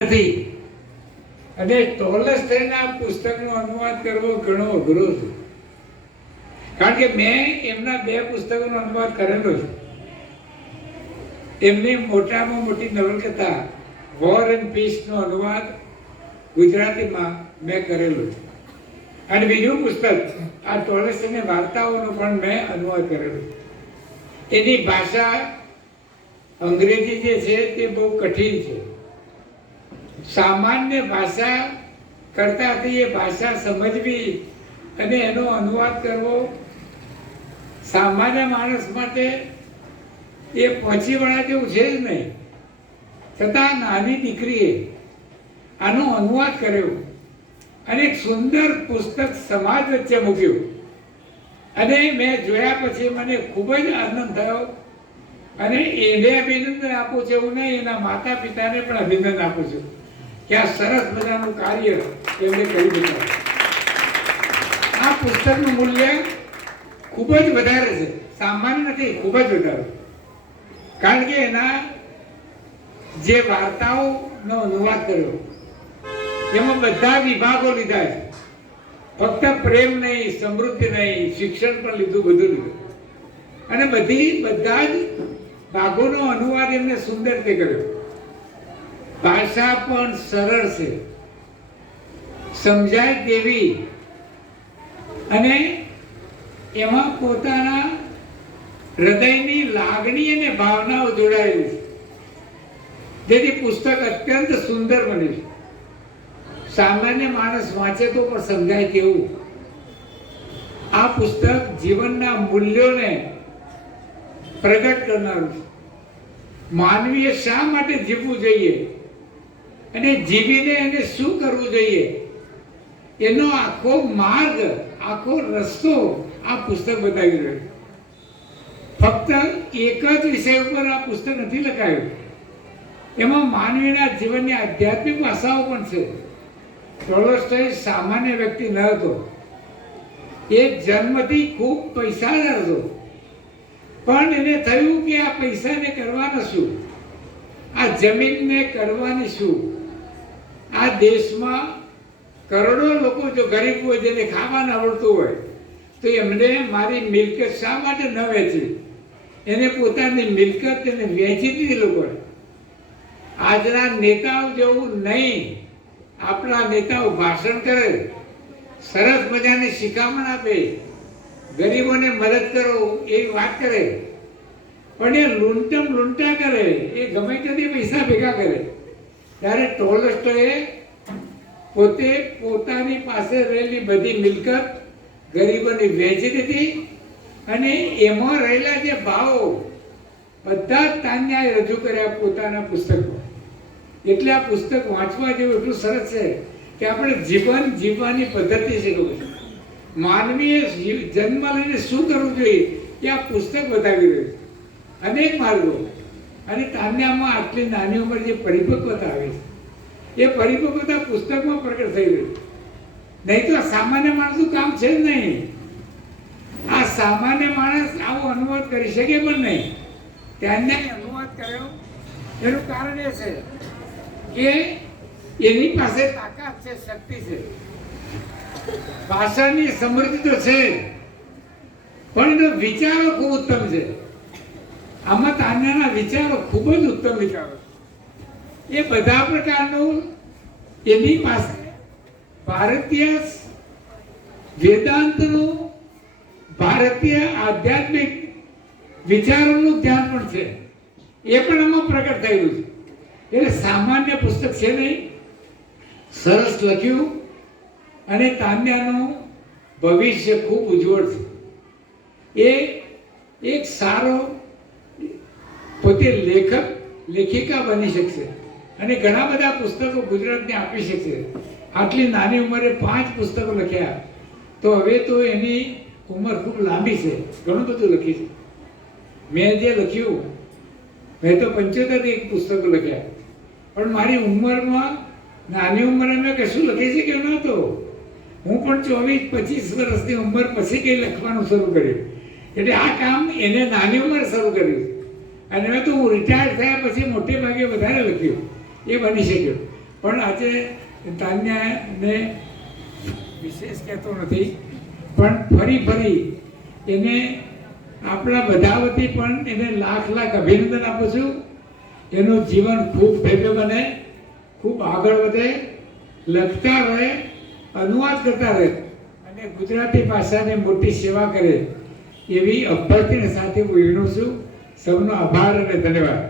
નથી અને ટોલસ્ટોયના પુસ્તકનો અનુવાદ કરવો ઘણો અઘરો છે, કારણ કે મેં એમના બે પુસ્તકોનો અનુવાદ કરેલો છે. એમની મોટામાં મોટી નવલકથા વોર એન્ડ પીસનો અનુવાદ ગુજરાતીમાં મેં કરેલો છે, અને બીજું પુસ્તક આ ટોલસ્ટોયની વાર્તાઓનો પણ મેં અનુવાદ કરેલો છે. એની ભાષા અંગ્રેજી જે છે તે બહુ કઠિન છે. સામાન્ય ભાષા કરતાથી એ ભાષા સમજવી અને એનો અનુવાદ કરવો સામાન્ય માણસ માટે એ પહોંચી વળા જેવું છે જ નહીં. છતાં નાની દીકરીએ આનો અનુવાદ કર્યો અને એક સુંદર પુસ્તક સમાજ વચ્ચે મૂક્યું, અને મેં જોયા પછી મને ખૂબ જ આનંદ થયો. અને એને અભિનંદન આપું છું એવું નહીં, એના માતા પિતાને પણ અભિનંદન આપું છું કે આ સરસ મજાનું કાર્ય એમને કરી દીધું. આ પુસ્તકનું મૂલ્ય ખૂબ જ વધારે છે, સામાન્ય નથી, ખૂબ જ વધારે. કારણ કે એના જે વાર્તાઓનો અનુવાદ કર્યો એમાં બધા વિભાગો લીધા છે. ફક્ત પ્રેમ નહીં, સમૃદ્ધિ નહીં, શિક્ષણ પણ લીધું, બધું લીધું. અને બધા જ ભાગોનો અનુવાદ એમને સુંદર રીતે કર્યો. ભાષા પણ સરળ છે, સમજાય તેવી, અને એમાં પોતાના હૃદયની લાગણી અને ભાવનાઓ જોડાયેલી છે, જેથી પુસ્તક અત્યંત સુંદર બને છે. સામાન્ય માણસ વાંચે તો પણ સમજાય તેવું આ પુસ્તક જીવનના મૂલ્યોને પ્રગટ કરનારું છે. માનવીએ શા માટે જીવવું જોઈએ અને જીવીને એને શું કરવું જોઈએ એનો આખો માર્ગ, આખો રસ્તો આ પુસ્તક બતાવી રહ્યું. ફક્ત એક જ વિષય ઉપર આ પુસ્તક નથી લખાયું, એમાં માનવીના જીવનની આધ્યાત્મિક ભાષાઓ પણ છે. ટોલસ્ટોય સામાન્ય વ્યક્તિ ન હતો. એ જન્મથી ખૂબ પૈસાદાર હતો, પણ એને થયું કે આ પૈસાને કરવાનું શું, આ જમીનને કરવાની શું. આ દેશમાં કરોડો લોકો જો ગરીબ હોય, જેને ખાવાનું આવડતું હોય, તો એમને મારી મિલકત શા માટે ન વેચી? એને પોતાની મિલકત એને વેચી દીધી લોકોએ. આજના નેતાઓ જેવું નહીં. આપણા નેતાઓ ભાષણ કરે, સરસ મજાની શિખામણ આપે, ગરીબોને મદદ કરો એવી વાત કરે, પણ એ લૂંટા કરે, એ ગમે ત્યાંથી પૈસા ભેગા કરે. ત્યારે ટોલસ્ટોયે પોતે પોતાની પાસે રહેલી બધી મિલકત ગરીબોને વેચી દીધી, અને એમાં રહેલા જે ભાવો બધા જ તાન્યાએ રજૂ કર્યા પોતાના પુસ્તકમાં. એટલે આ પુસ્તક વાંચવા જેવું એટલું સરસ છે કે આપણે જીવન જીવવાની પદ્ધતિ શીખવું છે. માનવીએ જન્મ લઈને શું કરવું જોઈએ એ આ પુસ્તક બતાવી રહ્યું છે. અનેક માર્ગો, અને તાન્યામાં આટલી નાની ઉંમર જે પરિપક્વતા આવે છે એ પરિપક્વતા પુસ્તકમાં પ્રગટ થઈ રહી. નહીં તો સામાન્ય માણસનું કામ છે જ નહીં. આ સામાન્ય માણસ આવો અનુવાદ કરી શકે પણ નહીં. ત્યાંને અનુવાદ કર્યો એનું કારણ એ છે કે એની પાસે તાકાત છે, શક્તિ છે. ભાષાની સમૃદ્ધિ તો છે, પણ એનો વિચારો ખૂબ ઉત્તમ છે. આમાં તાન્યાના વિચારો ખૂબ જ ઉત્તમ વિચારો. એ બધા પ્રકારનું એની પાસે ભારતીય વેદાંતનું, ભારતીય આધ્યાત્મિક વિચારોનું ધ્યાન પણ છે. એ પણ આમાં પ્રગટ થયેલું છે. એટલે સામાન્ય પુસ્તક છે નહીં, સરસ લખ્યું, અને તાન્યાનું ભવિષ્ય ખૂબ ઉજ્જવળ છે. એ એક સારો પોતે લેખિકા બની શકશે, અને ઘણા બધા પુસ્તકો ગુજરાતને આપી શકશે. આટલી નાની ઉંમરે 5 પુસ્તકો લખ્યા, તો હવે તો એની ઉંમર ખૂબ લાંબી છે, ઘણું બધું લખી છે. મેં જે લખ્યું, મેં તો 75 પુસ્તકો લખ્યા, પણ મારી ઉંમરમાં, નાની ઉંમરે મેં કશું લખી શક્યો નહોતો. હું પણ 24-25 વર્ષની ઉંમર પછી કંઈ લખવાનું શરૂ કર્યું. એટલે આ કામ એને નાની ઉંમરે શરૂ કર્યું, અને મેં તો હું રિટાયર્ડ થયા પછી મોટે ભાગે વધારે લખ્યું. એ બની શક્યો. પણ આજે તાન્યાને વિશેષ કહેતો નથી, પણ ફરી એને આપણા બધા વતી પણ એને લાખ અભિનંદન આપું છું. એનું જીવન ખૂબ ભવ્ય બને, ખૂબ આગળ વધે, લખતા રહે, અનુવાદ કરતા રહે અને ગુજરાતી ભાષાને મોટી સેવા કરે એવી અભ્યર્થના સાથે હું વિનવું છું. સૌનો આભાર અને ધન્યવાદ.